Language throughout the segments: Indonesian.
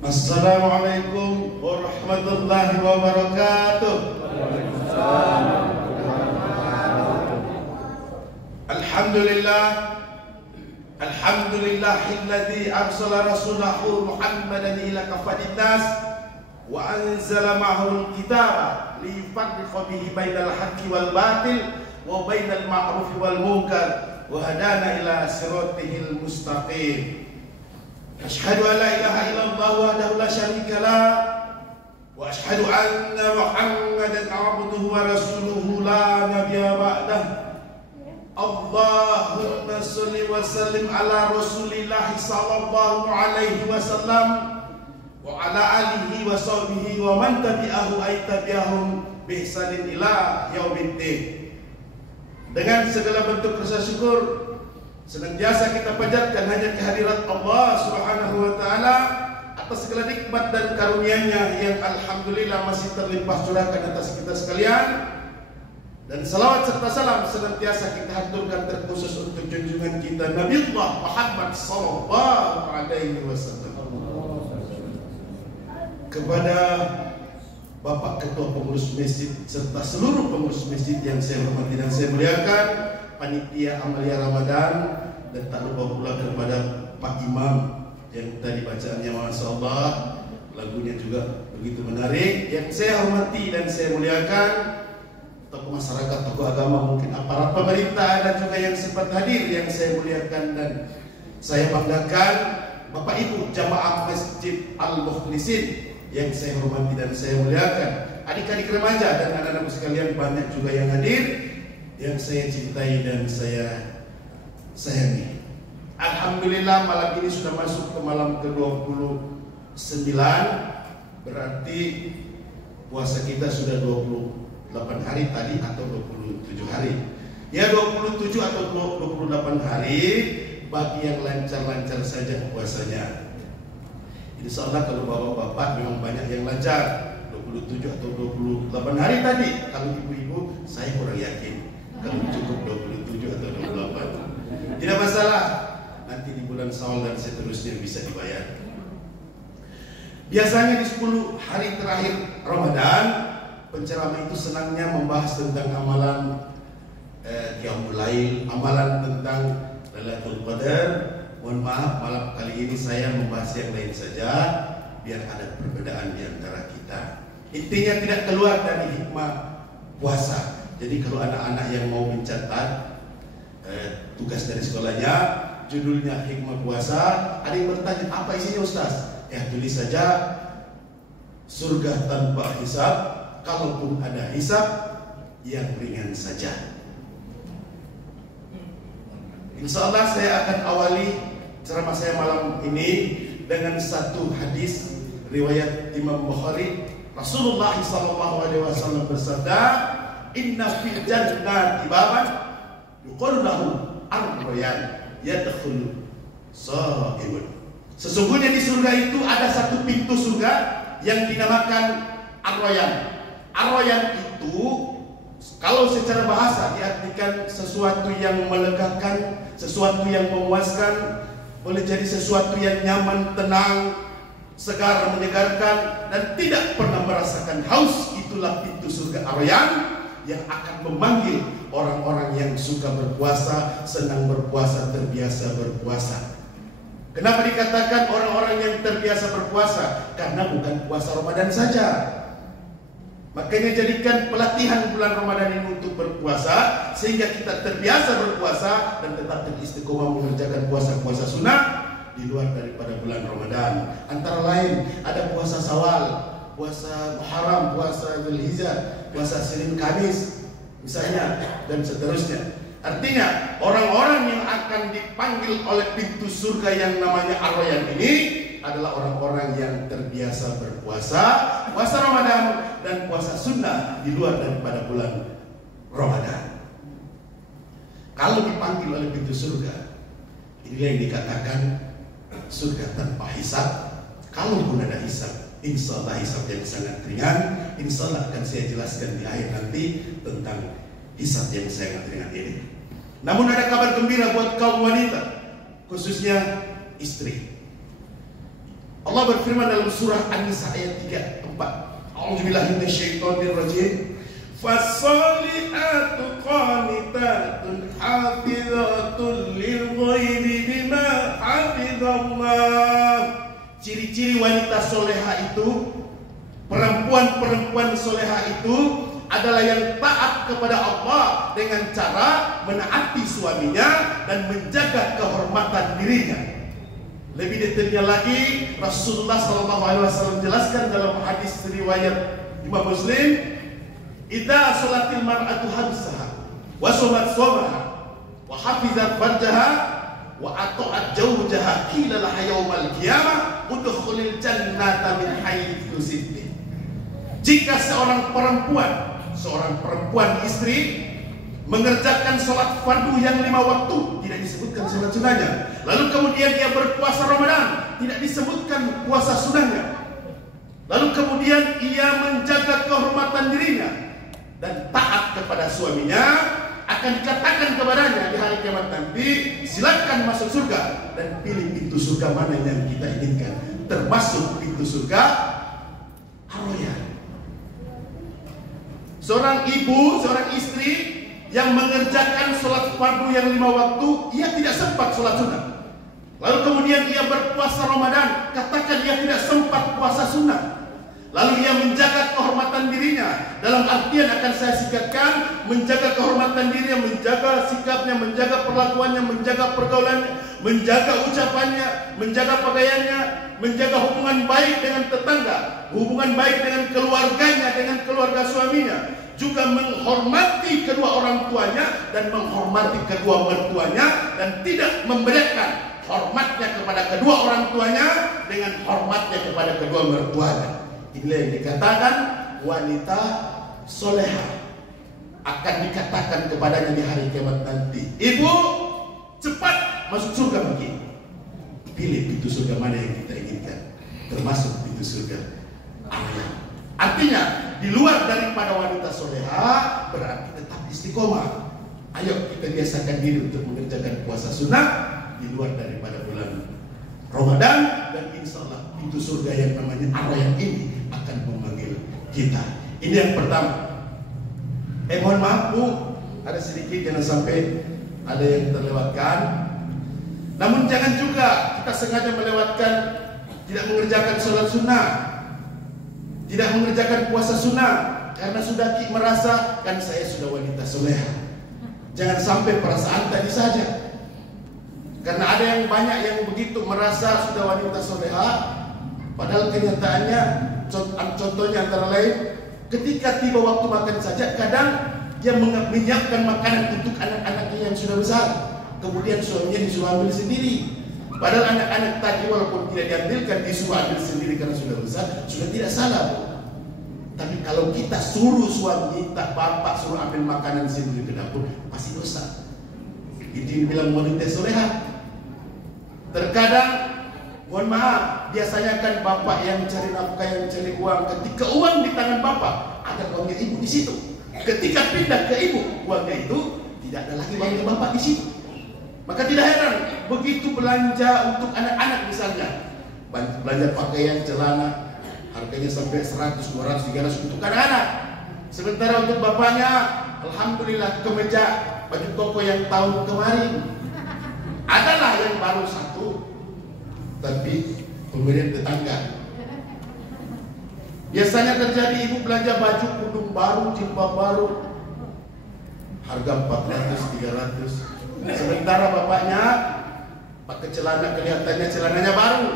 Assalamualaikum warahmatullahi wabarakatuh. Alhamdulillah, alhamdulillahilladzi arsala rasulahu Muhammadan ila kafatin nas wa anzala ma'ahul kitaba liyufarriqa bihi bainal haqqi wal batil wa bainal ma'rufi wal munkar wa hadana ila siratihil mustaqim. Asyhadu an la ilaha illallah wahdahu la syarika la wa asyhadu anna Muhammadan abduhu wa rasuluhu la nabiyya ba'dah. Allahumma shalli wa sallim ala Rasulillah sallallahu alaihi wasallam wa ala alihi wa sahbihi wa man tabi'ahu ay tabi'ahum bi ihsanin ila yaumiddin. Dengan segala bentuk rasa syukur senantiasa kita panjatkan hanya kehadirat Allah Subhanahu wa taala atas segala nikmat dan karunia-Nya yang alhamdulillah masih terlimpah curahkan atas kita sekalian. Dan salawat serta salam senantiasa kita haturkan terkhusus untuk junjungan kita Nabiullah Muhammad sallallahu alaihi wasallam. Kepada Bapak Ketua Pengurus Masjid serta seluruh pengurus masjid yang saya hormati dan saya muliakan, panitia Amalia Ramadan, dan tak lupa pula kepada Pak Imam yang tadi bacaannya Masya Allah, lagunya juga begitu menarik, yang saya hormati dan saya muliakan, tokoh masyarakat, tokoh agama, mungkin aparat pemerintah, dan juga yang sempat hadir yang saya muliakan dan saya banggakan, Bapak Ibu jamaah Masjid Al-Mukhlisin yang saya hormati dan saya muliakan, adik-adik remaja dan anak-anak sekalian, banyak juga yang hadir yang saya cintai dan saya sayangi. Alhamdulillah malam ini sudah masuk ke malam ke-29, berarti puasa kita sudah 28 hari tadi atau 27 hari. Ya 27 atau 28 hari bagi yang lancar-lancar saja puasanya. Insya Allah kalau bapak-bapak memang banyak yang lancar 27 atau 28 hari tadi. Kalau ibu-ibu saya kurang yakin kalau cukup 27 atau 28. Tidak masalah, nanti di bulan Syawal dan seterusnya bisa dibayar. Biasanya di 10 hari terakhir Ramadan, penceramah itu senangnya membahas tentang amalan Qiyamul Lail, amalan tentang Lailatul Qadar. Mohon maaf, malam kali ini saya membahas yang lain saja, biar ada perbedaan di antara kita. Intinya tidak keluar dari hikmah puasa. Jadi kalau anak-anak yang mau mencatat tugas dari sekolahnya, judulnya hikmah puasa, ada yang bertanya apa isinya Ustaz? Ya tulis saja surga tanpa hisab, kalaupun ada hisab yang ringan saja. Insya Allah saya akan awali ceramah saya malam ini dengan satu hadis riwayat Imam Bukhari. Rasulullah SAW bersabda, Inna fil jannati baban yuqalu lahu ar-rayyan yadkhulu sha'imun. Sesungguhnya di surga itu ada satu pintu surga yang dinamakan ar-rayyan. Ar-rayyan itu kalau secara bahasa diartikan sesuatu yang melegakan, sesuatu yang memuaskan, boleh jadi sesuatu yang nyaman, tenang, segar, menyegarkan, dan tidak pernah merasakan haus. Itulah pintu surga ar-rayyan yang akan memanggil orang-orang yang suka berpuasa, senang berpuasa, terbiasa berpuasa. Kenapa dikatakan orang-orang yang terbiasa berpuasa? Karena bukan puasa Ramadan saja. Makanya jadikan pelatihan bulan Ramadan ini untuk berpuasa, sehingga kita terbiasa berpuasa dan tetap istiqomah mengerjakan puasa-puasa sunnah di luar daripada bulan Ramadan. Antara lain ada puasa Syawal, puasa Muharram, puasa Dzulhijjah, puasa Senin Kamis misalnya, dan seterusnya. Artinya orang-orang yang akan dipanggil oleh pintu surga yang namanya ar-rayyan ini adalah orang-orang yang terbiasa berpuasa, puasa Ramadan dan puasa sunnah di luar daripada bulan Ramadan. Kalau dipanggil oleh pintu surga, inilah yang dikatakan surga tanpa hisab. Kalaupun ada hisab, insya Allah hisab yang sangat ringan. Insya Allah akan saya jelaskan di akhir nanti tentang hisab yang sangat ringan ini. Namun ada kabar gembira buat kaum wanita, khususnya istri. Allah berfirman dalam surah An-Nisa ayat 34. A'udzubillahi minasyaitonirrajim. Fassolihatu qanitatun hafizatun lil ghaibi bima hafizallah. Ciri-ciri wanita soleha itu, perempuan-perempuan soleha itu adalah yang taat kepada Allah dengan cara menaati suaminya dan menjaga kehormatan dirinya. Lebih detailnya lagi, Rasulullah SAW jelaskan dalam hadis riwayat Imam Muslim, "Idza sholatil mar'atu khamsaha wa sholat shomaha wa hafizat farjaha wa ata'at zawjaha qila laha yaumal qiyamah udkhulil jannata min haitsu shi'ti." Jika seorang perempuan istri mengerjakan sholat fardu yang 5 waktu, tidak disebutkan sholat sunahnya. Lalu kemudian dia berpuasa Ramadan, tidak disebutkan puasa sunahnya. Lalu kemudian ia menjaga kehormatan dirinya dan taat kepada suaminya, akan dikatakan kepadanya di hari kiamat nanti, silakan masuk surga dan pilih pintu surga mana yang kita inginkan, termasuk pintu surga Ar-Rayyan. Seorang ibu, seorang istri yang mengerjakan sholat fardu yang 5 waktu, ia tidak sempat sholat sunnah. Lalu kemudian ia berpuasa Ramadan, katakan ia tidak sempat puasa sunnah. Lalu ia menjaga kehormatan dirinya, dalam artian akan saya singkatkan, menjaga kehormatan dirinya, menjaga sikapnya, menjaga perlakuannya, menjaga pergaulannya, menjaga ucapannya, menjaga pakaiannya, menjaga hubungan baik dengan tetangga, hubungan baik dengan keluarganya, dengan keluarga suaminya, juga menghormati kedua orang tuanya dan menghormati kedua mertuanya, dan tidak membedakan hormatnya kepada kedua orang tuanya dengan hormatnya kepada kedua mertuanya. Inilah yang dikatakan wanita soleha, akan dikatakan kepadanya di hari kiamat nanti, ibu cepat masuk surga mungkin, pilih pintu surga mana yang kita inginkan, termasuk pintu surga Ar-Rayyan. Artinya di luar daripada wanita soleha berarti tetap istiqomah. Ayo kita biasakan diri untuk mengerjakan puasa sunnah di luar daripada bulan Ramadan, dan insya Allah pintu surga yang namanya Ar-Rayyan ini akan memanggil kita. Ini yang pertama. Mohon maaf Bu, ada sedikit jangan sampai ada yang terlewatkan. Namun jangan juga kita sengaja melewatkan, tidak mengerjakan sholat sunnah, tidak mengerjakan puasa sunnah karena sudah merasa kan saya sudah wanita soleha. Jangan sampai perasaan tadi saja. Karena ada yang banyak yang begitu merasa sudah wanita soleha, padahal kenyataannya contohnya antara lain, ketika tiba waktu makan saja kadang dia menyiapkan makanan untuk anak-anaknya yang sudah besar, kemudian suaminya disuruh ambil sendiri. Padahal anak-anak tadi walaupun tidak diambilkan, disuruh ambil sendiri karena sudah besar, sudah tidak salah Bu. Tapi kalau kita suruh suami, tak bapak suruh ambil makanan sendiri ke dapur, pasti dosa. Itu dibilang wanita soleha. Terkadang, mohon maaf, biasanya kan bapak yang cari nafkah, yang cari uang. Ketika uang di tangan bapak, ada uangnya ibu di situ. Ketika pindah ke ibu, uangnya itu tidak ada lagi uangnya bapak di situ. Maka tidak heran begitu belanja untuk anak-anak misalnya, belanja pakaian, celana, harganya sampai 100, 200, 300 untuk anak-anak. Sementara untuk bapaknya, alhamdulillah kemeja, baju koko yang tahun kemarin. Adalah yang baru satu, tapi pemberian tetangga. Biasanya terjadi ibu belanja baju kudung baru, jilbab baru, harga 400, 300. Sementara bapaknya pakai celana, kelihatannya celananya baru,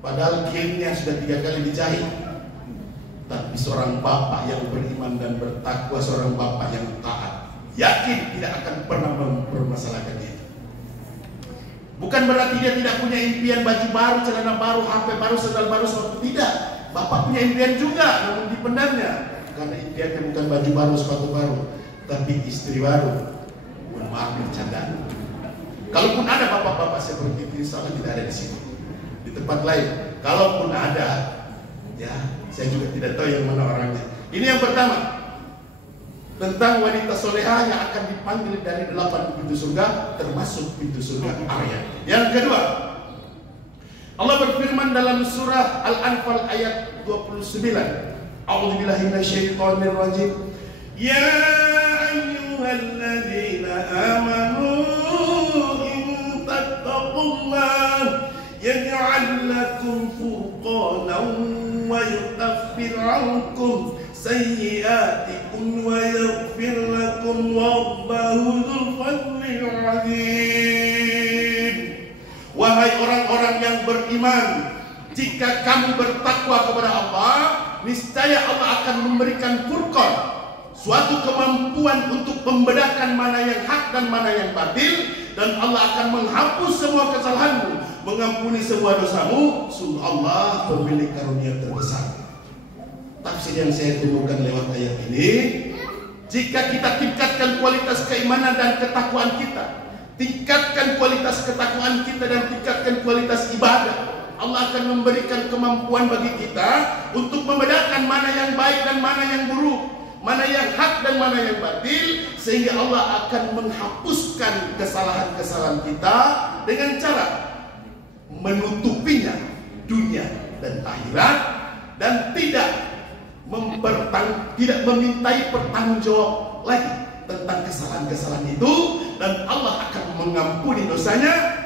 padahal kainnya sudah 3 kali dijahit. Tapi seorang bapak yang beriman dan bertakwa, seorang bapak yang taat, yakin tidak akan pernah mempermasalahkan itu. Bukan berarti dia tidak punya impian baju baru, celana baru, HP baru, sandal baru, sepatu, tidak. Bapak punya impian juga, namun dipendamnya. Karena impiannya bukan baju baru, sepatu baru, tapi istri baru. Mohon maaf bercanda. Kalaupun ada bapak-bapak seperti itu, insya Allah tidak ada di sini. Di tempat lain, kalaupun ada, ya saya juga tidak tahu yang mana orangnya. Ini yang pertama, tentang wanita soleha yang akan dipanggil dari 8 pintu surga, termasuk pintu surga Ar-Rayyan. Yang kedua, Allah berfirman dalam surah Al-Anfal ayat 29. A'udzubillahi minasyaitonir rajim. Ya ayyuhalladzina amanu in tattaqullaha yaj'al lakum furqanan wa yukaffir 'ankum sayyi'atikum wa yaghfir lakum wallahu dzul fadlil 'adzim. Wahai orang-orang yang beriman, jika kamu bertakwa kepada Allah, niscaya Allah akan memberikan furqan, suatu kemampuan untuk membedakan mana yang hak dan mana yang batil, dan Allah akan menghapus semua kesalahanmu, mengampuni semua dosamu. Sungguh Allah pemilik karunia terbesar. Tafsir yang saya temukan lewat ayat ini, jika kita tingkatkan kualitas keimanan dan ketakwaan kita, tingkatkan kualitas ketakwaan kita dan tingkatkan kualitas ibadah, Allah akan memberikan kemampuan bagi kita untuk membedakan mana yang baik dan mana yang buruk, mana yang hak dan mana yang batil, sehingga Allah akan menghapuskan kesalahan-kesalahan kita dengan cara menutupinya dunia dan akhirat, dan tidak memintai pertanggungjawab lagi tentang kesalahan-kesalahan itu, dan Allah akan mengampuni dosanya.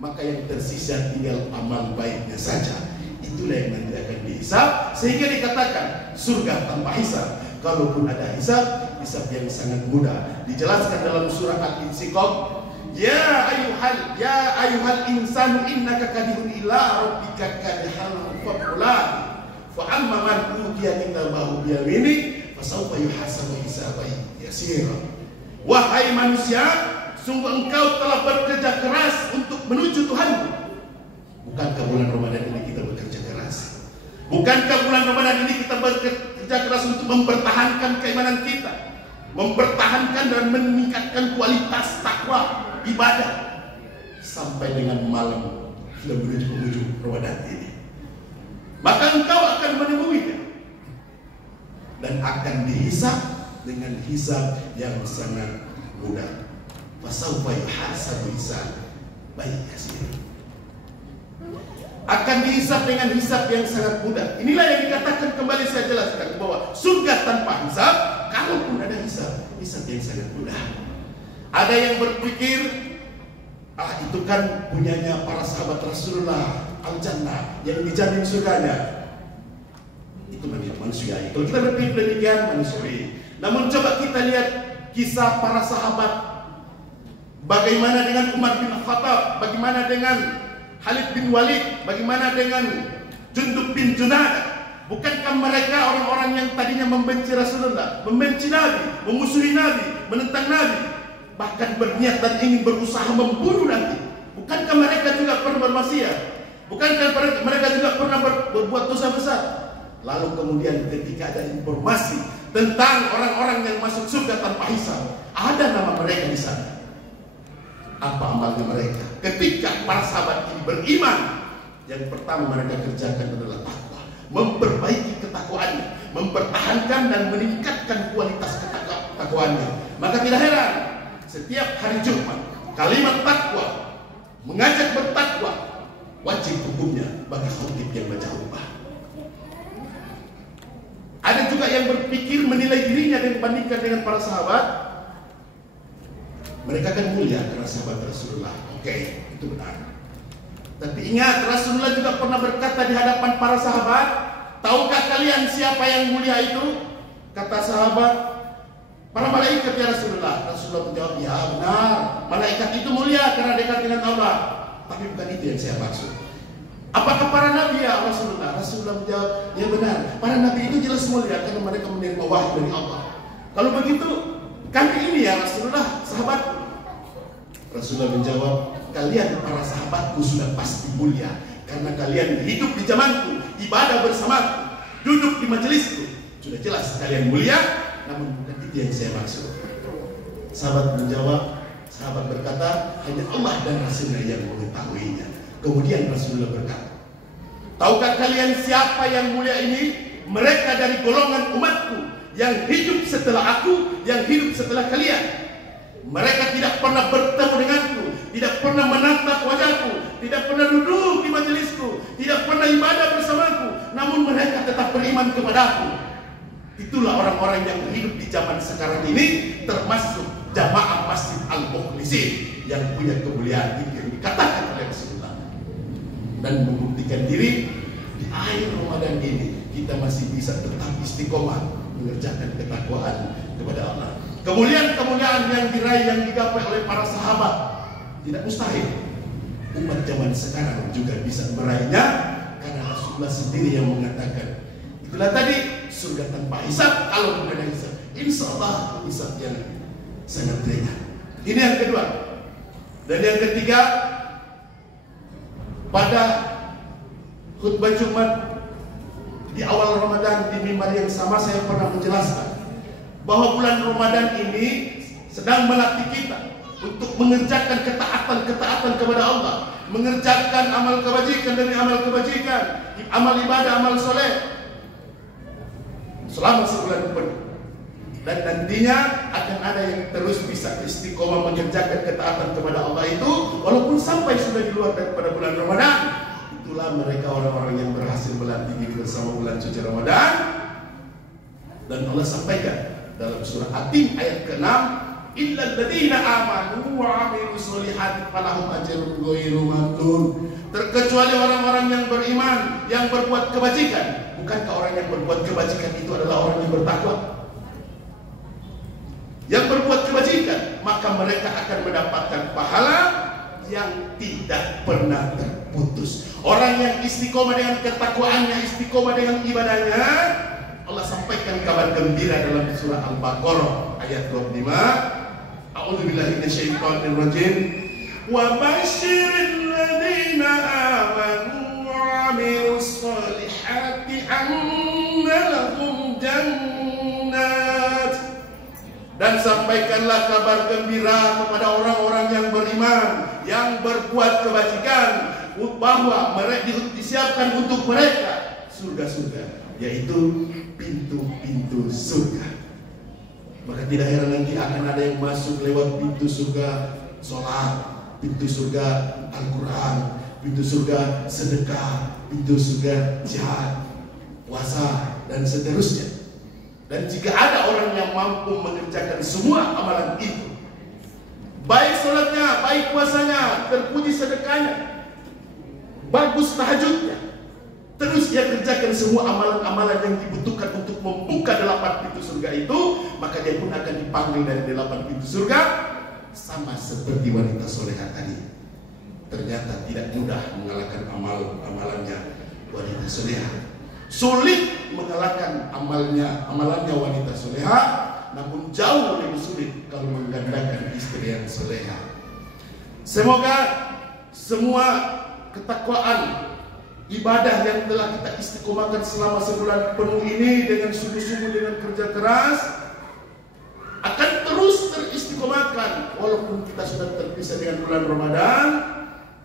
Maka yang tersisa tinggal amal baiknya saja. Itulah yang nanti akan dihisab, sehingga dikatakan surga tanpa hisab. Kalaupun ada hisab, hisab yang sangat mudah. Dijelaskan dalam surah Al-Insyiqaq, ya ayyuhal insanu innaka kadihun ila rabbika kadihal faqullah fa amma man utiya kitabahu biyamini fasawfa yuhasabu hisaban yasira. Wahai manusia, sungguh engkau telah bekerja keras untuk menuju Tuhanmu. Bukankah bulan Ramadan ini kita bekerja keras? Bukankah bulan Ramadan ini kita bekerja keras untuk mempertahankan keimanan kita, mempertahankan dan meningkatkan kualitas takwa ibadah sampai dengan malam sudah menuju penghujung Ramadan ini? Maka engkau akan menemuinya dan akan dihisab dengan hisab yang sangat mudah. Fasawfa yuhasabu hisaban yasira. Akan dihisab dengan hisab yang sangat mudah. Inilah yang dikatakan, kembali saya jelaskan bahwa surga tanpa hisab, kalaupun ada hisab, hisab yang sangat mudah. Ada yang berpikir, itu kan punyanya para sahabat Rasulullah, al-jannah, yang dijamin surganya. Itu manusiawi. Kalau kita berpikir demikian, manusiawi. Namun coba kita lihat kisah para sahabat. Bagaimana dengan Umar bin Khattab, bagaimana dengan Khalid bin Walid, bagaimana dengan Jundub bin Junadah. Bukankah mereka orang-orang yang tadinya membenci Rasulullah, membenci Nabi, memusuhi Nabi, menentang Nabi, bahkan berniat dan ingin berusaha membunuh Nabi? Bukankah mereka juga pernah bermaksiat? Bukankah mereka juga pernah berbuat dosa besar? Lalu kemudian ketika ada informasi tentang orang-orang yang masuk surga tanpa hisab, ada nama mereka di sana. Apa amalnya mereka? Ketika para sahabat ini beriman, yang pertama mereka kerjakan adalah takwa, memperbaiki ketakwaannya, mempertahankan dan meningkatkan kualitas ketakwaannya. Maka tidak heran setiap hari Jumat kalimat takwa, mengajak bertakwa, wajib hukumnya bagi khatib yang baca khutbah. Ada juga yang berpikir menilai dirinya dan dibandingkan dengan para sahabat. Mereka kan mulia karena sahabat Rasulullah. Oke, itu benar. Tapi ingat, Rasulullah juga pernah berkata di hadapan para sahabat, tahukah kalian siapa yang mulia itu? Kata sahabat, para malaikat ya Rasulullah. Rasulullah menjawab, ya benar, malaikat itu mulia karena dekat dengan Allah. Tapi bukan itu yang saya maksud. Apakah para nabi ya Rasulullah? Rasulullah menjawab, ya benar, para nabi itu jelas mulia karena mereka menerima wahyu dari Allah. Kalau begitu, kami ini ya Rasulullah, sahabat. Rasulullah menjawab, kalian para sahabatku sudah pasti mulia karena kalian hidup di zamanku, ibadah bersamaku, duduk di majelisku. Sudah jelas kalian mulia, namun bukan itu yang saya maksud. Sahabat menjawab, sahabat berkata, hanya Allah dan Rasulnya yang mengetahuinya. Kemudian Rasulullah berkata, tahukah kalian siapa yang mulia ini? Mereka dari golongan umatku yang hidup setelah aku, yang hidup setelah kalian. Mereka tidak pernah bertemu denganku, tidak pernah menatap wajahku, tidak pernah duduk di majelisku, tidak pernah ibadah bersamaku, namun mereka tetap beriman kepadaku. Itulah orang-orang yang hidup di zaman sekarang ini, termasuk jamaah Masjid Al-Mukhlisin yang punya kemuliaan ini yang dikatakan oleh Rasulullah. Dan membuktikan diri di akhir Ramadan ini kita masih bisa tetap istiqomah mengerjakan ketakwaan kepada Allah. Kemuliaan-kemuliaan yang diraih, yang digapai oleh para sahabat tidak mustahil umat zaman sekarang juga bisa meraihnya, karena Rasulullah sendiri yang mengatakan, itulah tadi surga tanpa hisab. Kalau bukan ada hisab, insya Allah hisab yang sangat ringan. Ini yang kedua. Dan yang ketiga, pada khutbah Jumat di awal Ramadan di mimbar yang sama saya pernah menjelaskan bahwa bulan Ramadan ini sedang melatih kita untuk mengerjakan ketaatan kepada Allah, mengerjakan amal kebajikan demi amal kebajikan, amal ibadah, amal soleh selama sebulan penuh. Dan nantinya akan ada yang terus bisa istiqomah mengerjakan ketaatan kepada Allah itu walaupun sampai sudah di luar daripada bulan Ramadan. Itulah mereka orang-orang yang berhasil melatih diri bersama bulan suci Ramadan. Dan Allah sampaikan dalam surah At-Tin ayat ke-6, illal ladzina amanu wa 'amilus sholihati falahum ajrun ghairu mamnun. Terkecuali orang-orang yang beriman, yang berbuat kebajikan. Bukankah orang yang berbuat kebajikan itu adalah orang yang bertakwa? Yang berbuat kebajikan, maka mereka akan mendapatkan pahala yang tidak pernah terputus. Orang yang istiqomah dengan ketakwaannya, istiqomah dengan ibadahnya, Allah sampaikan kabar gembira dalam surah Al-Baqarah ayat 25. A'udzubillahi minasyaitonir rajim. Wa basyiril ladzina amanu wa 'amilus sholihati anna lahum jannat. Dan sampaikanlah kabar gembira kepada orang-orang yang beriman, yang berbuat kebajikan, bahwa mereka disiapkan untuk mereka surga-surga, yaitu pintu-pintu surga. Maka tidak heran nanti akan ada yang masuk lewat pintu surga sholat, pintu surga Al-Quran, pintu surga sedekah, pintu surga jihad, puasa, dan seterusnya. Dan jika ada orang yang mampu mengerjakan semua amalan itu, baik sholatnya, baik puasanya, terpuji sedekahnya, bagus tahajudnya, terus ia kerjakan semua amalan-amalan yang dibutuhkan untuk membuka 8 pintu surga itu, maka dia pun akan dipanggil dari 8 pintu surga. Sama seperti wanita soleha tadi, ternyata tidak mudah mengalahkan amalannya wanita soleha. Sulit mengalahkan amalannya wanita soleha, namun jauh lebih sulit kalau menggandakan istri yang soleha. Semoga semua ketakwaan ibadah yang telah kita istiqomahkan selama sebulan penuh ini dengan sungguh-sungguh, dengan kerja keras, akan terus teristiqomahkan walaupun kita sudah terpisah dengan bulan Ramadan,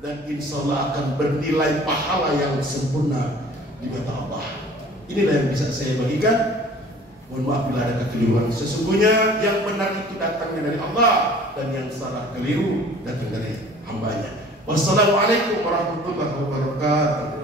dan insya Allah akan bernilai pahala yang sempurna di mata Allah. Inilah yang bisa saya bagikan. Mohon maaf bila ada kekeliruan. Sesungguhnya yang benar itu datangnya dari Allah, dan yang salah keliru datang dari hambanya. Wassalamualaikum warahmatullahi wabarakatuh.